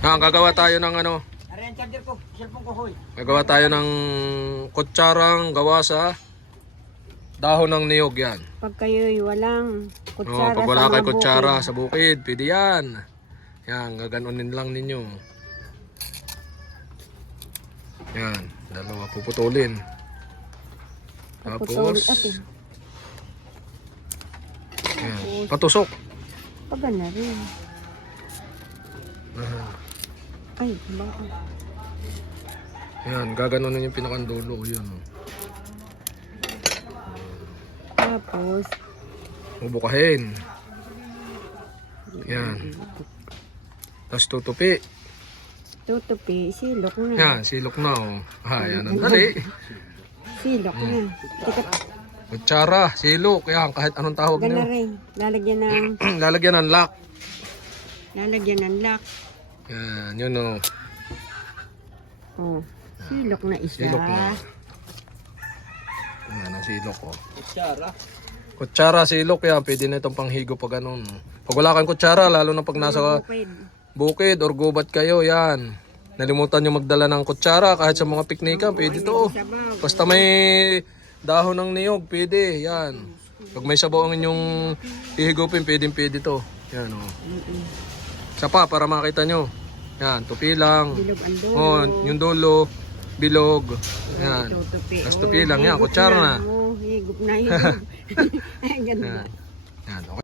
Gagawa tayo ng ano. Aray ang charger ko. Cellphone ko, hoy. Gagawa tayo ng kutsarang gawa sa dahon ng niyog yan. Pag kayo'y walang kutsara Pag wala sa kay mga kutsara bukid. sa bukid, pwede yan. Yan, gaganunin lang ninyo. Yan, dalawa puputulin. Puputulin, Tapos, ate. yan, patusok. Pag na rin. Ay, baka. Yan, gaganunin yung pinakandulo. Yan. Tapos, Bubukahin. Yan. Tapos tutupi. tutupi, silok na. Yan, silok na oh. Yan ang dali. Silok na. Tikat, Kutsara, silok. Yan, kahit anong tawag gana nyo. rin. Lalagyan ng, Lalagyan ng lock. lock. Yan, yun oh. Oh, silok na isa. Silok na. Yan, ang silok oh. Kutsara. Kutsara, silok yan. Pwede na itong panghigo pag ganun. Pag wala kang kutsara, lalo na pag nasa Bukid. bukid or gubat kayo, yan. Nalimutan nyo magdala ng kutsara kahit sa mga piknika, pwede to. Sabaw. Basta may dahon ng niyog, pwede. Yan. Pag may sabaw ang inyong hihigupin, pwede to. Yan o. Isa pa, para makita nyo. Yan, tupi lang. Bilog ang dulo. O, yung dulo, bilog. Yan. Tutupi. Tapos tupi lang yan, kutsara na. Oh, higop na higop. Ay, ganun. Yan. Yan, okay.